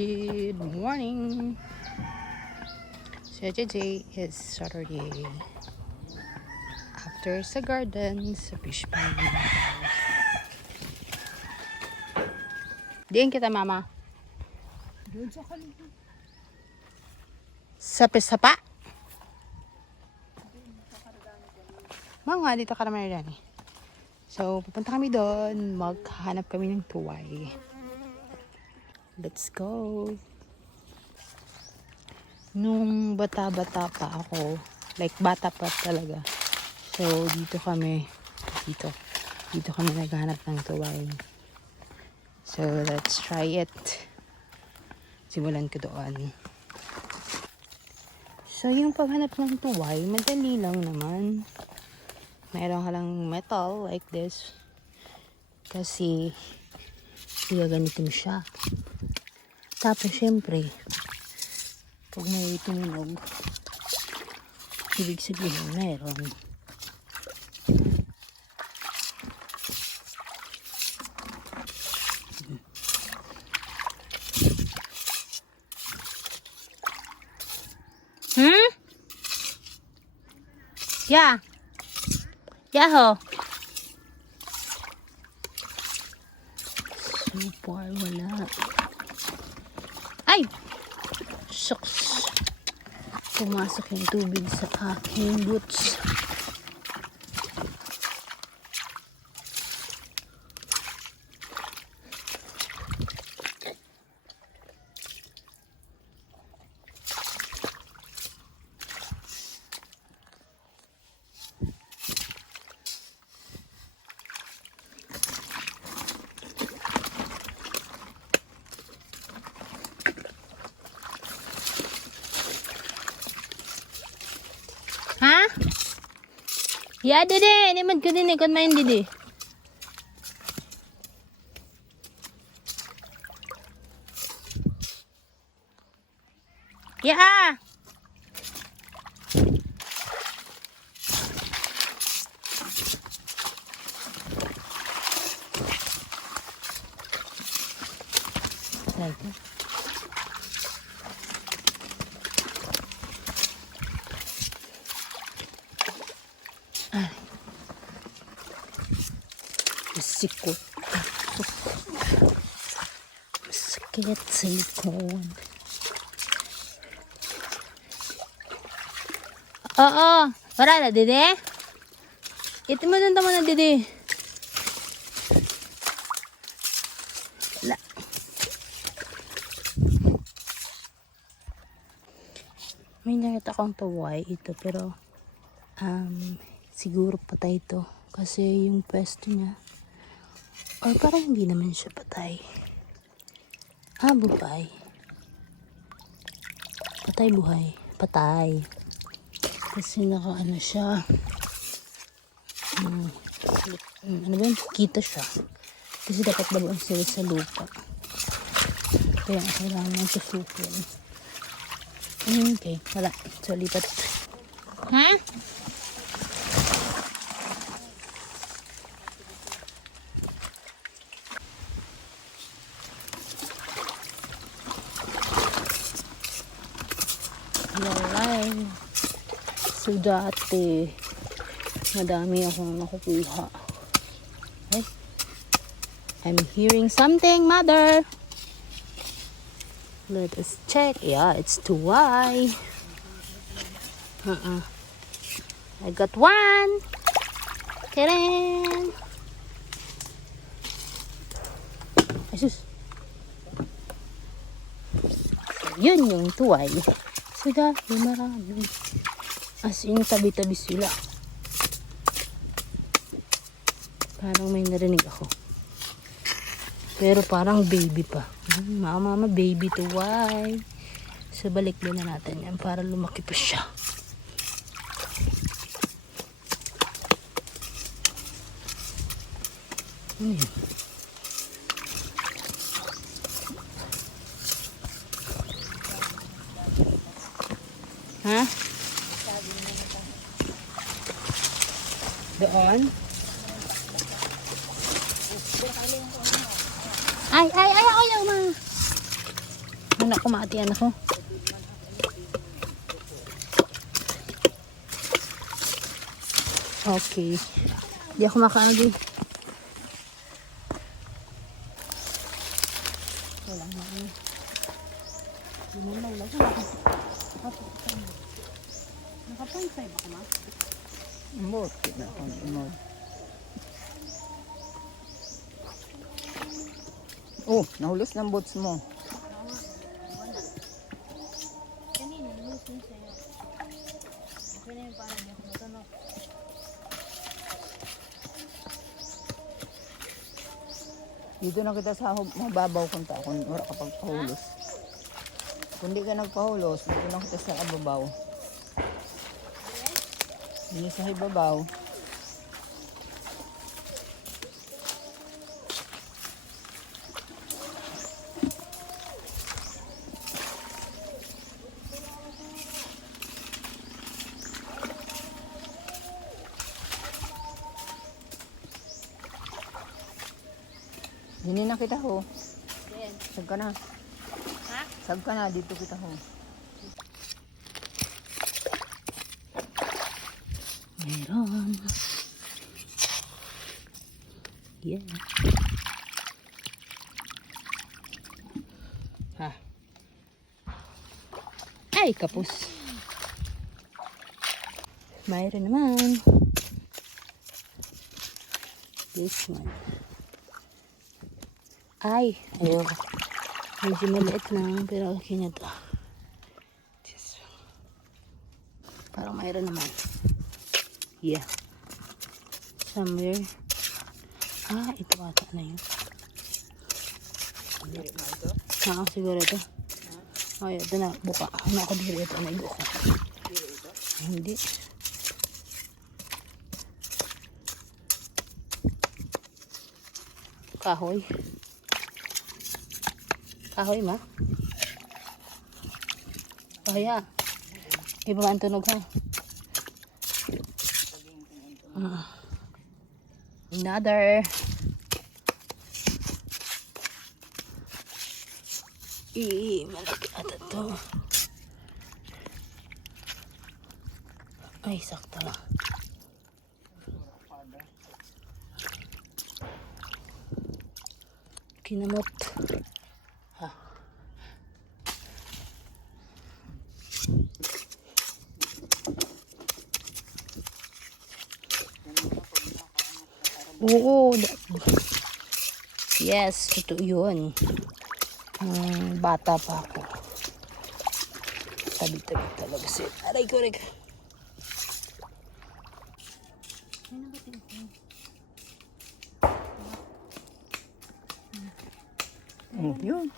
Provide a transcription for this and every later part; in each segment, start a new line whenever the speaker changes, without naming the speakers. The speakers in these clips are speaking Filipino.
Good morning. So today is Saturday. After sa garden, sa fish pond. Diyan kita mama.
Doon sa kanila.
Sa pisapa. Mga dito ka naman rin. So, pupunta kami doon. Maghahanap kami ng tuway. Let's go. Nung bata-bata pa ako, like bata pa talaga. So, dito kami, dito, dito kami naghahanap ng tuway. So, let's try it. Simulan ko doon. So, yung paghanap ng tuway, madali lang naman. Meron ka lang metal like this. Kasi, ganito mo siya. Tapos, syempre, pag may tumunog, ibig sabihin meron. Hmm? Yeah. Yaho. So far, wala. Ay! Shucks. Pumasok yung tubig sa aking boots. Ha? Ya, dede. Ini man ko din ikon main dede. Ya. Like that. Sikot. Sakit sa likod. Oo. Wala na, dede? Ito mo dun tama na, dede. Wala. May nakita akong tuway ito, pero um, siguro patay ito. Kasi yung pwesto niya, or parang hindi naman siya patay. Ah, buhay. Patay buhay. Patay. Kasi naka ano siya. Hmm, hmm, ano ba yun? Kita siya. Kasi dapat babaon sila sa lupa. Kaya ang kailangan ng susupin. Hmm, okay, wala. So, lipat. Ha? Lalay. So, dati, madami akong nakukuha. Ay, I'm hearing something, mother. Let us check. Yeah, it's 2Y. Uh-uh. I got one. Karen. Asus. Yun yung tuway. So, dahil marami. As in, tabi-tabi sila. Parang may narinig ako. Pero parang baby pa. Hmm, Mama, mama, baby to why? So, balik na natin yan para lumaki pa siya. Ano yun? Ha? Doon? Ay, ay, ay, ayaw ma. na kumatian ako. Okay. Di ako makaagi. Wala na ano. Binulay lang. Nakapansay ba ka ma?
Imot. Na ako imot. Oh, nahulos ng bots mo.
Na.
Dito na kita sa mababaw kung ta kung wala ka pagpahulos. Kung di ka nagpahulos, na kita sa ababaw. Dito sa ibabaw. Dini na kita ho. Sag ka na. Sag ka na, dito kita ho.
Meron. Yeah. Ha. Ay, kapos. Mayroon naman. This one. Ay, ayoko. Medyo maliit lang, pero okay na to. Parang mayroon naman. Yeah. Somewhere. Ah, ito ata na yun. Oo, siguro ito. Ay, ito na, buka. Ano ako dito? Ito na ko. Hindi. Kahoy, ma? Kahoy, ah. Iba ba ang tunog, ha? Ah. Another. Ih, malaki ata to. Ay, sakto lang. Kinamot. Ha. Oo. Yes, totoo yun. Hmm, bata pa ako. Tabi-tabi talaga siya. Aray ko, aray ko.
Oh, yun.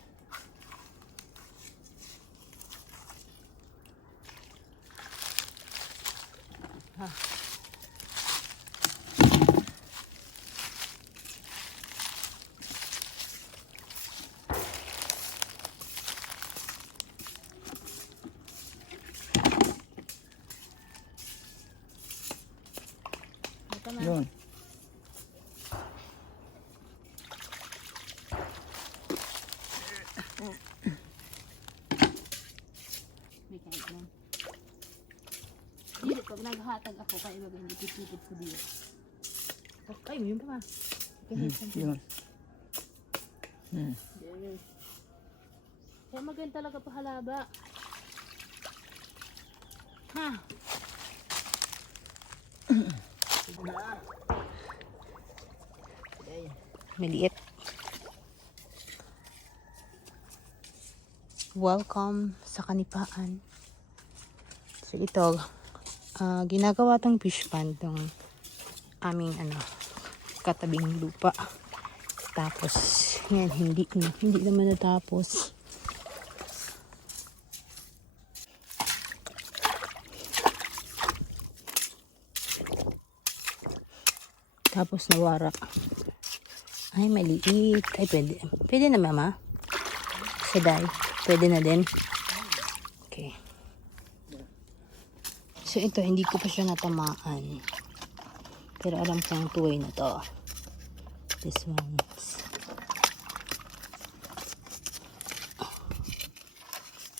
Ito na.
Yun.
May kahit lang. Hindi, pag naghatag ako, kaya iba hindi pipipit ko dito. Ay, yun pa ba?
Hmm, Yun. Hmm.
Kaya maganda talaga pahalaba. Ha? Maliit. Welcome sa kanipaan. So ito, ah, ginagawa tong fish pond tong aming ano, katabing lupa. Tapos, yan, hindi, hindi naman natapos. Tapos nawara. Ay, maliit. Ay, pwede. Pwede na, mama. Saday. Pwede na din. Okay. So, ito, hindi ko pa siya natamaan. Pero alam ko ang tuway na to. This one.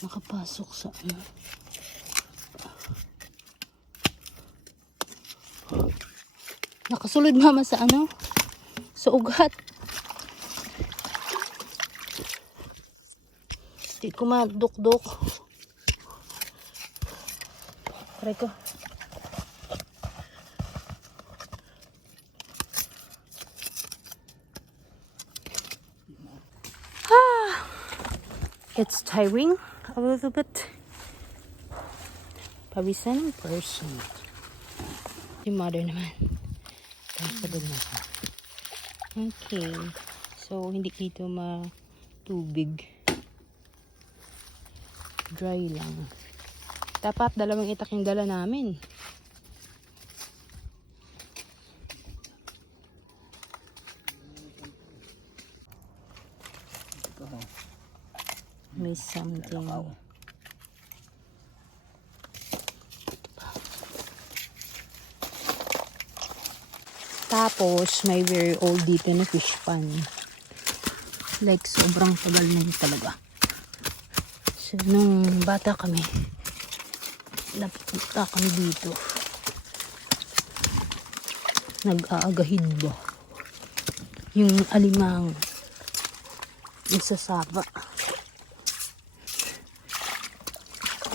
nakapasok sa ano. Nakasulod mama sa ano? Sa ugat. Di ko madukdok. Try ko. Ah, it's tiring a little bit. Pawisan person. Yung mother naman. Pagod na siya. Okay. So, hindi dito matubig. Dry lang. Dapat dalawang itak yung dala namin. May something. Tapos, may very old dito na fish pan. Like, sobrang tagal na talaga. Nung bata kami, napunta kami dito. Nag-aagahid ba? Yung alimang yung.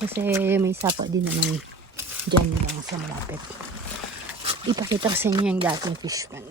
Kasi may sapa din naman dyan lang sa malapit. Ipakita ko sa inyo yung dating fish pond.